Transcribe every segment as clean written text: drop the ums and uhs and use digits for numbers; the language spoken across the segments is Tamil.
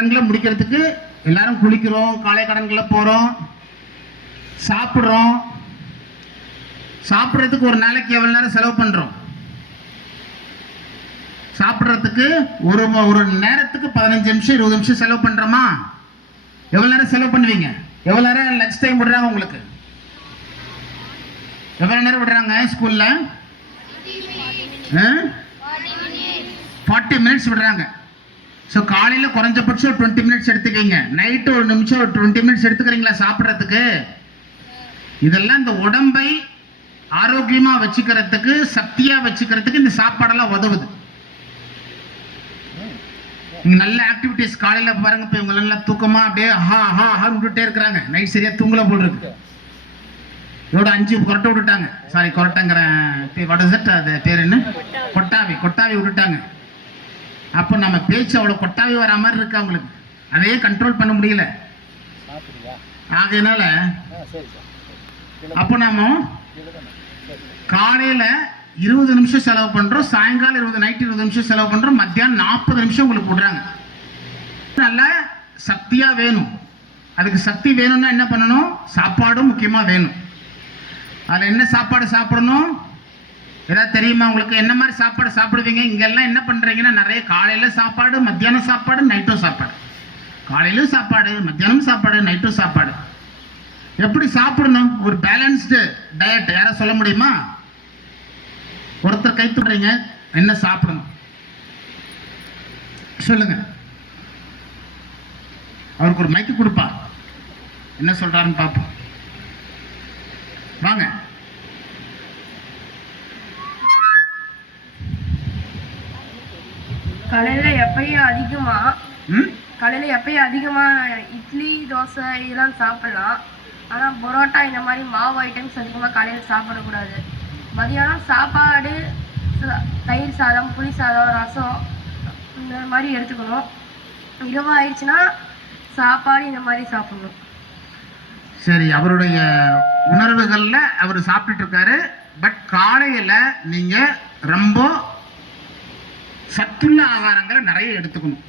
கடன்களை முடிக்கிறதுக்கு எல்லாரும் குளிக்கிறோம், காலை கடன்களை போகிறோம், சாப்பிட்றோம். சாப்பிட்றதுக்கு ஒரு நாளைக்கு எவ்வளோ நேரம் செலவு பண்ணுறோம்? சாப்பிட்றதுக்கு ஒரு நேரத்துக்கு 15 நிமிஷம் 20 நிமிஷம் செலவு பண்ணுறோமா? எவ்வளோ நேரம் செலவு பண்ணுவீங்க? எவ்வளோ நேரம் லஞ்ச் டைம் விடுறாங்க உங்களுக்கு? எவ்வளோ நேரம் விடுறாங்க ஸ்கூலில்? 40 மினிட்ஸ் விடுறாங்க. ஸோ காலையில் குறைஞ்சபட்சம் 20 மினிட்ஸ் எடுத்துக்கிங்க, நைட்டு ஒரு நிமிஷம் 20 மினிட்ஸ் எடுத்துக்கிறீங்களா சாப்பிட்றதுக்கு? இதெல்லாம் இந்த உடம்பை ஆரோக்கியமாக வச்சுக்கிறதுக்கு, சக்தியாக வச்சுக்கிறதுக்கு இந்த சாப்பாடெல்லாம் உதவுது. நீங்கள் நல்ல ஆக்டிவிட்டிஸ் காலையில் பாருங்க, இப்போ இவங்க நல்லா தூக்கமாக அப்படியே விட்டுட்டே இருக்கிறாங்க, நைட் சரியாக தூங்கல போல் இருக்கு. இதோட 5 கொரட்டை விட்டுட்டாங்க, சாரி கொரட்டைங்கிற அது பேர் என்ன, கொட்டாவி விட்டுட்டாங்க. அப்போ நம்ம பேச்சு அவ்வளோ கொட்டாவி வர மாதிரி இருக்கு அவங்களுக்கு, அதையே கண்ட்ரோல் பண்ண முடியல. ஆகையினால அப்போ நாம காலையில் 20 நிமிஷம் செலவு பண்ணுறோம், சாயங்காலம் நைட்டு 20 நிமிஷம் செலவு பண்ணுறோம், மத்தியானம் 40 நிமிஷம் உங்களுக்கு விடுறாங்க. நல்ல சக்தியாக வேணும். அதுக்கு சக்தி வேணும்னா என்ன பண்ணணும்? சாப்பாடும் முக்கியமாக வேணும். அதில் என்ன சாப்பாடு சாப்பிடணும் ஏதாவது தெரியுமா உங்களுக்கு? என்ன மாதிரி சாப்பாடு சாப்பிடுவீங்க? இங்கெல்லாம் என்ன பண்ணுறீங்கன்னா நிறைய காலையில் சாப்பாடு, மத்தியானம் சாப்பாடு, நைட்டும் சாப்பாடு. காலையிலும் சாப்பாடு, மத்தியானம் சாப்பாடு, நைட்டும் சாப்பாடு. எப்படி சாப்பிடணும்? ஒரு பேலன்ஸ்டு டயட் யாரை சொல்ல முடியுமா? ஒருத்தர் கை தூடுறீங்க, என்ன சாப்பிடணும் சொல்லுங்க. அவருக்கு ஒரு மைக்கு கொடுப்பா, என்ன சொல்றாருன்னு பார்ப்போம். வாங்க. காலையில் எப்பயும் அதிகமாக இட்லி, தோசை இதெல்லாம் சாப்பிடலாம். ஆனால் பரோட்டா இந்த மாதிரி மாவு ஐட்டம்ஸ் அதிகமாக காலையில் சாப்பிடக்கூடாது. மதியானம் சாப்பாடு, தயிர் சாதம், புளி சாதம், ரசம் இந்த மாதிரி எடுத்துக்கணும். இரவு ஆயிடுச்சுன்னா சாப்பாடு இந்த மாதிரி சாப்பிடணும். சரி, அவருடைய உணர்வுகளில் அவர் சாப்பிட்டுட்டு இருக்காரு. பட் காலையில் நீங்கள் ரொம்ப சத்துள்ள ஆகாரங்களை நிறைய எடுத்துக்கணும்.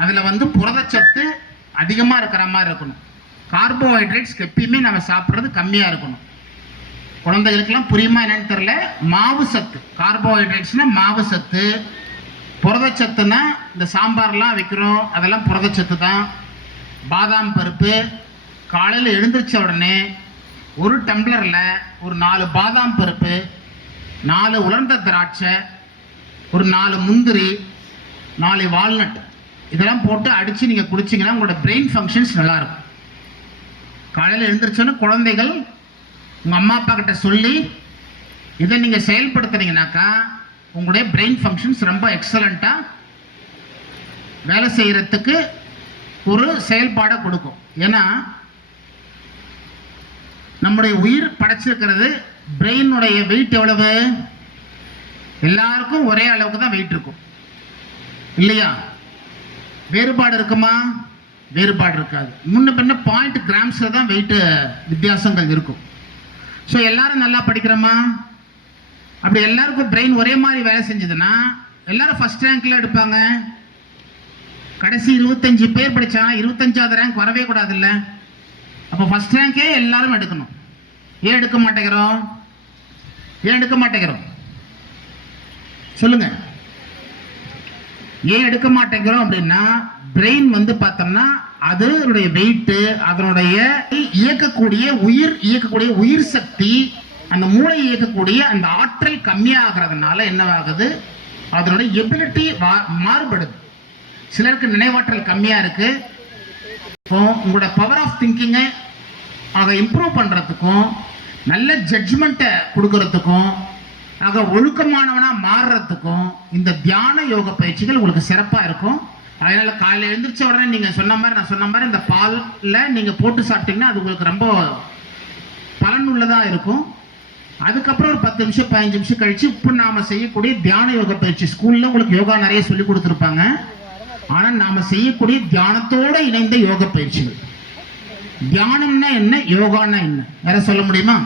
அதில் புரதச்சத்து அதிகமாக இருக்கிற மாதிரி இருக்கணும். கார்போஹைட்ரேட்ஸ் எப்பயுமே நம்ம சாப்பிட்றது கம்மியாக இருக்கணும். குழந்தைகளுக்கெல்லாம் புரியுமா என்னன்னு தெரியல. மாவு சத்து, கார்போஹைட்ரேட்ஸ்னால் மாவு சத்து, புரதச்சத்துனா இந்த சாம்பார்லாம் வைக்கிறோம் அதெல்லாம் புரதச்சத்து தான். பாதாம் பருப்பு, காலையில் எழுந்திரிச்ச உடனே ஒரு டம்ளரில் ஒரு 4 பாதாம் பருப்பு, 4 உலர்ந்த திராட்சை, ஒரு 4 முந்திரி, 4 வால்நட், இதெல்லாம் போட்டு அடித்து நீங்கள் குடிச்சிங்கன்னா உங்களோட பிரெயின் ஃபங்க்ஷன்ஸ் நல்லாயிருக்கும். காலையில் எழுந்திரிச்சோன்னு குழந்தைகள் உங்கள் அம்மா அப்பா கிட்ட சொல்லி இதை நீங்கள் செயல்படுத்துனீங்கன்னாக்கா உங்களுடைய பிரெயின் ஃபங்க்ஷன்ஸ் ரொம்ப எக்ஸலண்ட்டாக வேலை செய்கிறதுக்கு ஒரு செயல்பாடை கொடுக்கும். ஏன்னா நம்முடைய உயிர் படைச்சிருக்கிறது, பிரெயினுடைய வெயிட் எவ்வளவு? எல்லாருக்கும் ஒரே அளவுக்கு தான் வெயிட் இருக்கும் இல்லையா? வேறுபாடு இருக்குமா? வேறுபாடு இருக்காது. முன்ன பின்ன 0.0 கிராம்ஸில் தான் வெயிட்டு வித்தியாசங்கள் இருக்கும். ஸோ எல்லாரும் நல்லா படிக்கிறோமா? அப்படி எல்லாருக்கும் பிரெயின் ஒரே மாதிரி வேலை செஞ்சதுன்னா எல்லாரும் ஃபர்ஸ்ட் ரேங்க்ல எடுப்பாங்க. கடைசி 25 பேர் படித்தாங்கன்னா 25வது ரேங்க் வரவே கூடாது இல்லை? அப்போ ஃபர்ஸ்ட் ரேங்கே எல்லாரும் எடுக்கணும். ஏன் எடுக்க மாட்டேங்கிறோம் சொல்லுங்க. ஏன் எடுக்க மாட்டேங்கிறோம் அப்படின்னா பிரெயின் பார்த்தோம்னா அதனுடைய வெயிட்டு, அதனுடைய இயக்கக்கூடிய உயிர் சக்தி, அந்த மூளை இயக்கக்கூடிய அந்த ஆற்றல் கம்மியாகிறதுனால என்னவாகுது? அதனுடைய எபிலிட்டி மாறுபடுது. சிலருக்கு நினைவாற்றல் கம்மியாக இருக்கு. உங்களோட பவர் ஆஃப் திங்கிங்கை இம்ப்ரூவ் பண்ணுறதுக்கும், நல்ல ஜட்ஜ்மெண்ட்டை கொடுக்கறதுக்கும், ஒழுக்கமானவனாக மாறுறதுக்கும் இந்த தியான யோக பயிற்சிகள் உங்களுக்கு சிறப்பாக இருக்கும். அதனால் காலையில் எழுந்திரிச்ச உடனே நீங்கள் நான் சொன்ன மாதிரி இந்த பாலில் நீங்கள் போட்டு சாப்பிட்டீங்கன்னா அது உங்களுக்கு ரொம்ப பலனுள்ளதாக இருக்கும். அதுக்கப்புறம் ஒரு 10 நிமிஷம் 15 நிமிஷம் கழிச்சு இப்போ நாம் செய்யக்கூடிய தியான யோக பயிற்சி, ஸ்கூலில் உங்களுக்கு யோகா நிறைய சொல்லி கொடுத்துருப்பாங்க. ஆனால் நாம் செய்யக்கூடிய தியானத்தோடு இணைந்த யோக பயிற்சிகள். தியானம்னா என்ன, யோகான்னா என்ன, வேற சொல்ல முடியுமா?